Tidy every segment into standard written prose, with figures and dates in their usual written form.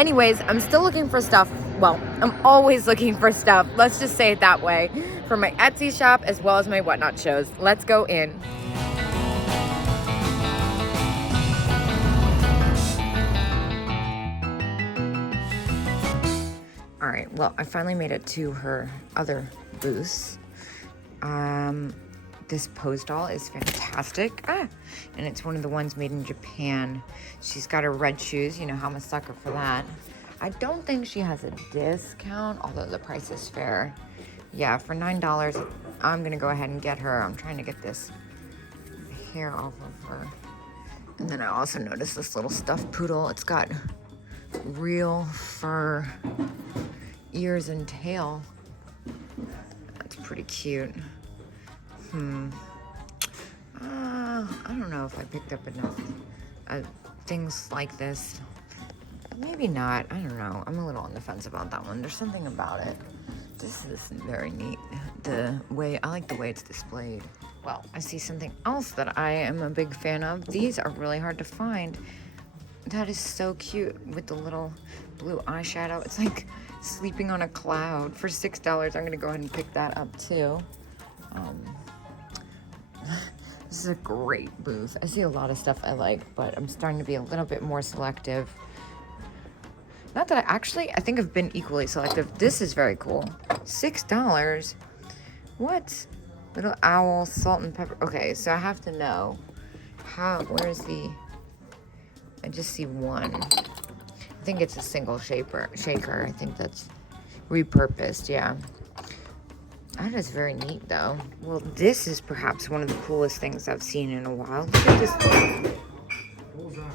Anyways, I'm still looking for stuff. Well, I'm always looking for stuff. Let's just say it that way. For my Etsy shop as well as my Whatnot shows. Let's go in. All right, well, I finally made it to her other booths. This pose doll is fantastic. And it's one of the ones made in Japan. She's got her red shoes. You know how I'm a sucker for that. I don't think she has a discount, although the price is fair. Yeah, for $9, I'm gonna go ahead and get her. I'm trying to get this hair off of her. And then I also noticed this little stuffed poodle. It's got real fur ears and tail. That's pretty cute. I don't know if I picked up enough things like this. Maybe not. I don't know. I'm a little on the fence about that one. There's something about it. This is very neat. I like the way it's displayed. Well, I see something else that I am a big fan of. These are really hard to find. That is so cute with the little blue eyeshadow. It's like sleeping on a cloud. For $6, I'm gonna go ahead and pick that up too. This is a great booth. I see a lot of stuff I like, but I'm starting to be a little bit more selective. Not that I think I've been equally selective. This is very cool. $6. What? Little owl, salt and pepper. Okay, so I have to know where's I just see one. I think it's a single shaker. I think that's repurposed, yeah. That is very neat, though. Well, this is perhaps one of the coolest things I've seen in a while. Look at this. What was that?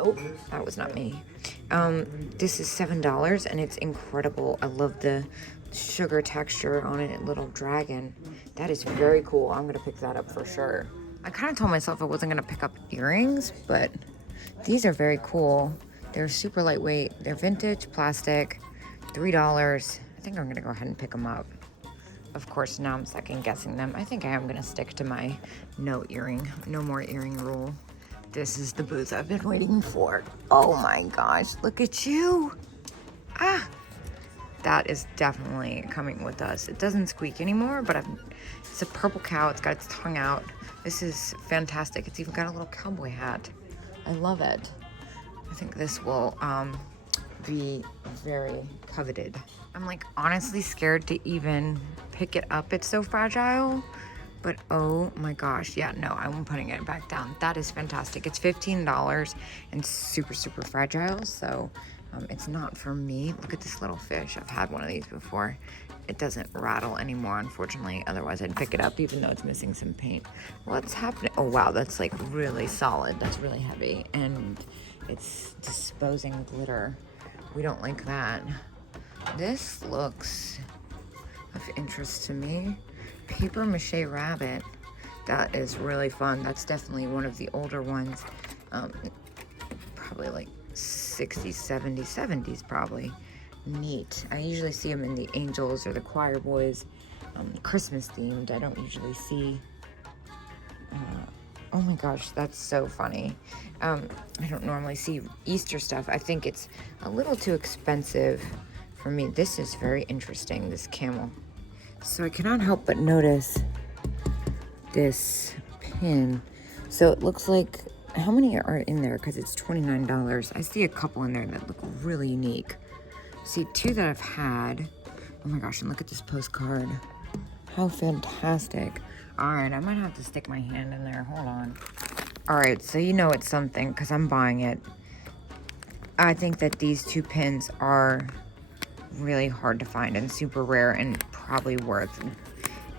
Oh, that was not me. This is $7, and it's incredible. I love the sugar texture on it, little dragon. That is very cool. I'm gonna pick that up for sure. I kind of told myself I wasn't gonna pick up earrings, but these are very cool. They're super lightweight. They're vintage plastic, $3. I think I'm gonna go ahead and pick them up. Of course, now I'm second guessing them. I think I am gonna stick to my no more earring rule. This is the booth I've been waiting for. Oh my gosh, look at you. That is definitely coming with us. It doesn't squeak anymore, but it's a purple cow. It's got its tongue out. This is fantastic. It's even got a little cowboy hat. I love it. I think this will be very coveted. I'm like honestly scared to even pick it up. It's so fragile, but oh my gosh, yeah, no, I'm putting it back down. That is fantastic. It's $15 and super, super fragile, so it's not for me. Look at this little fish. I've had one of these before. It doesn't rattle anymore, unfortunately. Otherwise, I'd pick it up, even though it's missing some paint. What's happening? Oh, wow, that's like really solid. That's really heavy, and it's disposing glitter. We don't like that. This looks of interest to me. Paper mache rabbit. That is really fun. That's definitely one of the older ones. Probably like 60s, 70s, 70s probably. Neat. I usually see them in the Angels or the Choir Boys. Christmas themed. I don't usually see. Oh my gosh, that's so funny. I don't normally see Easter stuff. I think it's a little too expensive for me. This is very interesting, this camel. So I cannot help but notice this pin. So it looks like, how many are in there? Because it's $29. I see a couple in there that look really unique. See, two that I've had. Oh my gosh, and look at this postcard. How fantastic. All right, I might have to stick my hand in there. Hold on. All right, so you know it's something because I'm buying it. I think that these two pins are really hard to find and super rare and probably worth.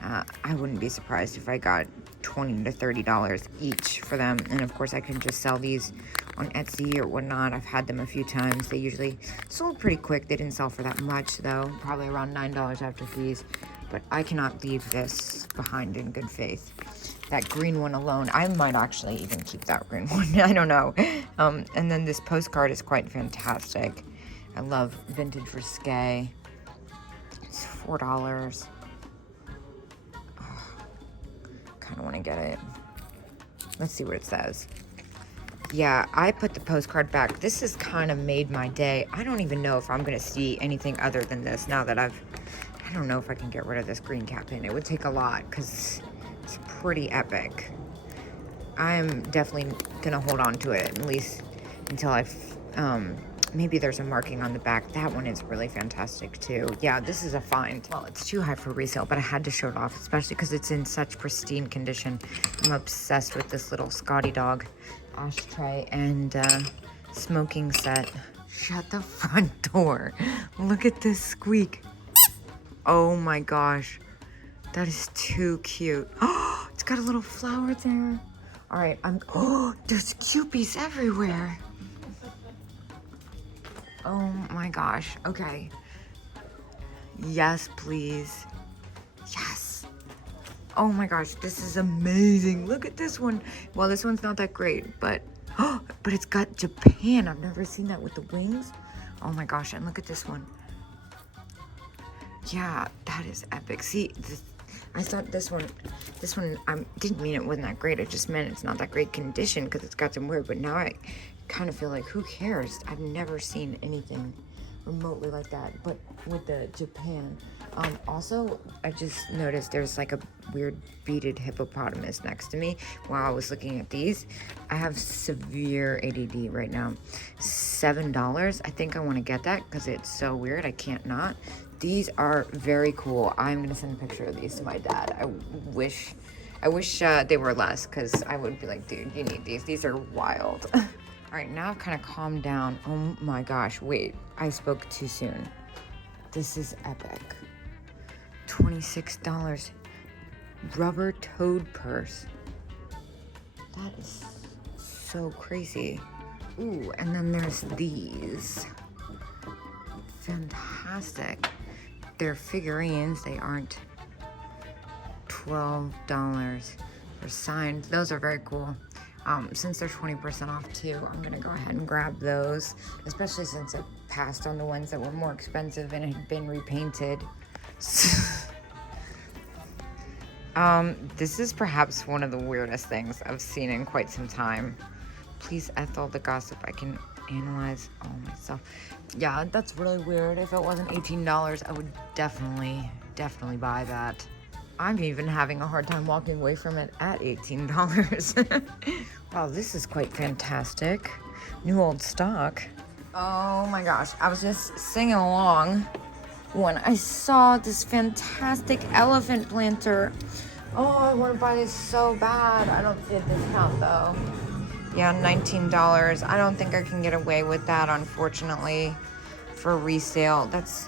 I wouldn't be surprised if I got $20 to $30 each for them. And of course, I can just sell these on Etsy or whatnot. I've had them a few times. They usually sold pretty quick. They didn't sell for that much though, probably around $9 after fees. But I cannot leave this behind in good faith. That green one alone, I might actually even keep that green one. I don't know. And then this postcard is quite fantastic. I love vintage risque. It's $4. Kind of want to get it. Let's see what it says. Yeah, I put the postcard back. This has kind of made my day. I don't even know if I'm going to see anything other than this now that I don't know if I can get rid of this green cap pin. It would take a lot because it's pretty epic. I'm definitely going to hold on to it at least until maybe there's a marking on the back. That one is really fantastic too. Yeah, this is a find. Well, it's too high for resale, but I had to show it off, especially because it's in such pristine condition. I'm obsessed with this little Scotty dog ashtray and smoking set. Shut the front door. Look at this squeak. Oh my gosh. That is too cute. Oh, it's got a little flower there. All right, oh, there's Kewpies everywhere. Oh my gosh, okay. Yes, please. Yes. Oh my gosh, this is amazing. Look at this one. Well, this one's not that great, but it's got Japan. I've never seen that with the wings. Oh my gosh, and look at this one. Yeah, that is epic. See, I thought this one, I didn't mean it wasn't that great. It just meant it's not that great condition because it's got some weird, but now I kind of feel like, who cares? I've never seen anything remotely like that, but with the Japan. Also, I just noticed there's like a weird beaded hippopotamus next to me while I was looking at these. I have severe ADD right now. $7. I think I want to get that because it's so weird. I can't not. These are very cool. I'm gonna send a picture of these to my dad. I wish they were less because I would be like, dude, you need these. These are wild. All right, now I've kind of calmed down. Oh my gosh, wait, I spoke too soon. This is epic. $26. Rubber toad purse. That is so crazy. Ooh, and then there's these. Fantastic. They're figurines. They aren't $12 for signed. Those are very cool. Since they're 20% off too, I'm gonna go ahead and grab those, especially since I passed on the ones that were more expensive and had been repainted. This is perhaps one of the weirdest things I've seen in quite some time. Please, Ethel, the gossip, I can analyze all my stuff. Yeah, that's really weird. If it wasn't $18, I would definitely buy that. I'm even having a hard time walking away from it at $18. Wow, this is quite fantastic. New old stock. Oh my gosh, I was just singing along when I saw this fantastic elephant planter. Oh, I want to buy this so bad. I don't see a discount though. Yeah, $19. I don't think I can get away with that, unfortunately, for resale. That's,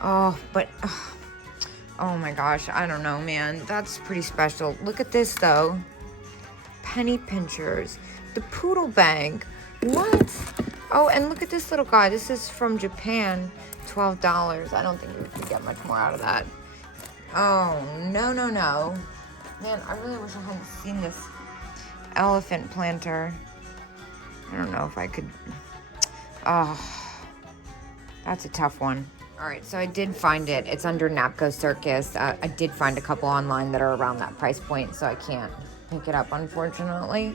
oh my gosh, I don't know, man. That's pretty special. Look at this, though. Penny pinchers. The poodle bag. What? Oh, and look at this little guy. This is from Japan. $12. I don't think you could get much more out of that. Oh, no. Man, I really wish I hadn't seen this elephant planter. I don't know if I could. Oh, that's a tough one. All right, so I did find it. It's under Napco Circus. I did find a couple online that are around that price point, so I can't pick it up, unfortunately.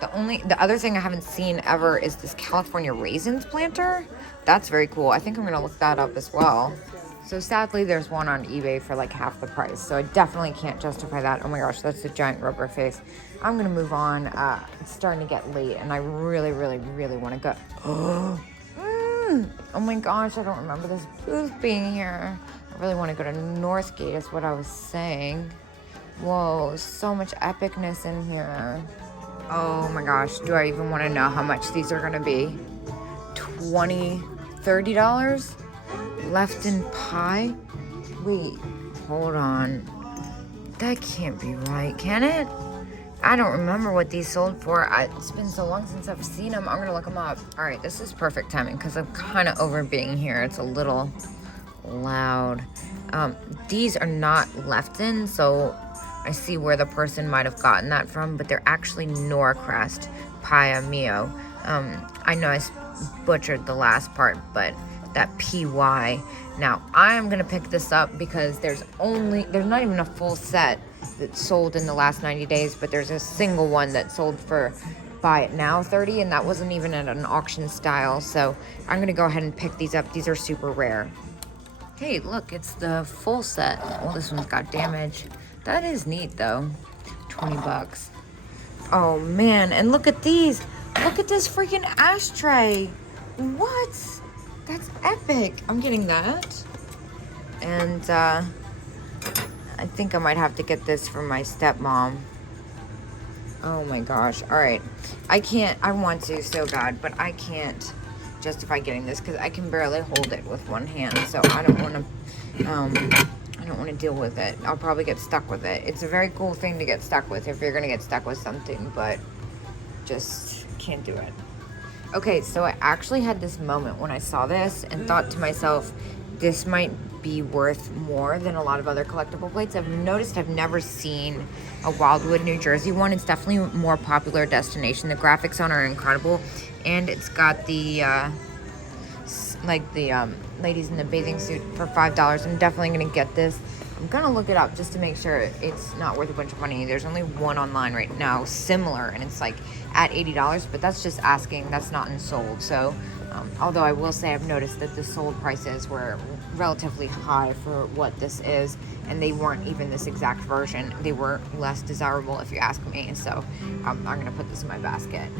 The other thing I haven't seen ever is this California raisins planter. That's very cool. I think I'm gonna look that up as well. So sadly, there's one on eBay for like half the price, so I definitely can't justify that. Oh my gosh, that's a giant rubber face. I'm gonna move on. It's starting to get late, and I really want to go. Oh my gosh, I don't remember this booth being here. I really want to go to Northgate is what I was saying. Whoa, so much epicness in here. Oh my gosh, do I even want to know how much these are going to be? $20, $30? Left in pie? Wait, hold on. That can't be right, can it? I don't remember what these sold for. It's been so long since I've seen them. I'm gonna look them up. All right, this is perfect timing because I'm kind of over being here. It's a little loud. These are not left in, so I see where the person might have gotten that from, but they're actually Norcrest Pia Mio. I know I butchered the last part, but that PY. Now, I'm gonna pick this up because there's not even a full set that sold in the last 90 days, but there's a single one that sold for buy it now 30, and that wasn't even at an auction style. So I'm gonna go ahead and pick these up. These are super rare. Hey, look, it's the full set. Well, this one's got damage. That is neat though. 20 bucks. Oh man, and look at these. Look at this freaking ashtray. What? That's epic. I'm getting that. And I think I might have to get this for my stepmom. Oh my gosh. All right. I want to so bad, but I can't justify getting this because I can barely hold it with one hand. So I don't want to deal with it. I'll probably get stuck with it. It's a very cool thing to get stuck with if you're going to get stuck with something, but just can't do it. Okay, so I actually had this moment when I saw this and thought to myself, this might be worth more than a lot of other collectible plates. I've noticed I've never seen a Wildwood, New Jersey one. It's definitely a more popular destination. The graphics on it are incredible, and it's got the ladies in the bathing suit for $5. I'm definitely gonna get this. I'm gonna look it up just to make sure it's not worth a bunch of money. There's only one online right now similar, and it's like at $80, but that's just asking. That's not in sold. So although I will say I've noticed that the sold prices were relatively high for what this is, and they weren't even this exact version. They were less desirable if you ask me. So I'm gonna put this in my basket.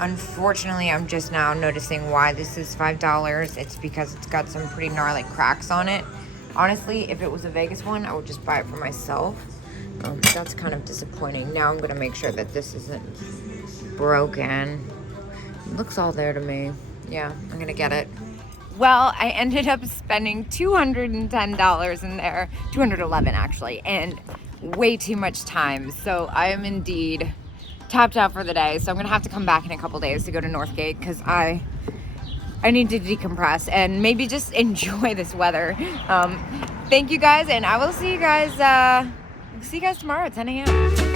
Unfortunately, I'm just now noticing why this is $5. It's because it's got some pretty gnarly cracks on it. Honestly, if it was a Vegas one, I would just buy it for myself. That's kind of disappointing. Now I'm gonna make sure that this isn't broken. It looks all there to me. Yeah, I'm gonna get it. Well, I ended up spending $210 in there, $211 actually, and way too much time. So I am indeed tapped out for the day. So I'm gonna have to come back in a couple days to go to Northgate because I need to decompress and maybe just enjoy this weather. Thank you guys, and I will see you guys tomorrow at 10 a.m.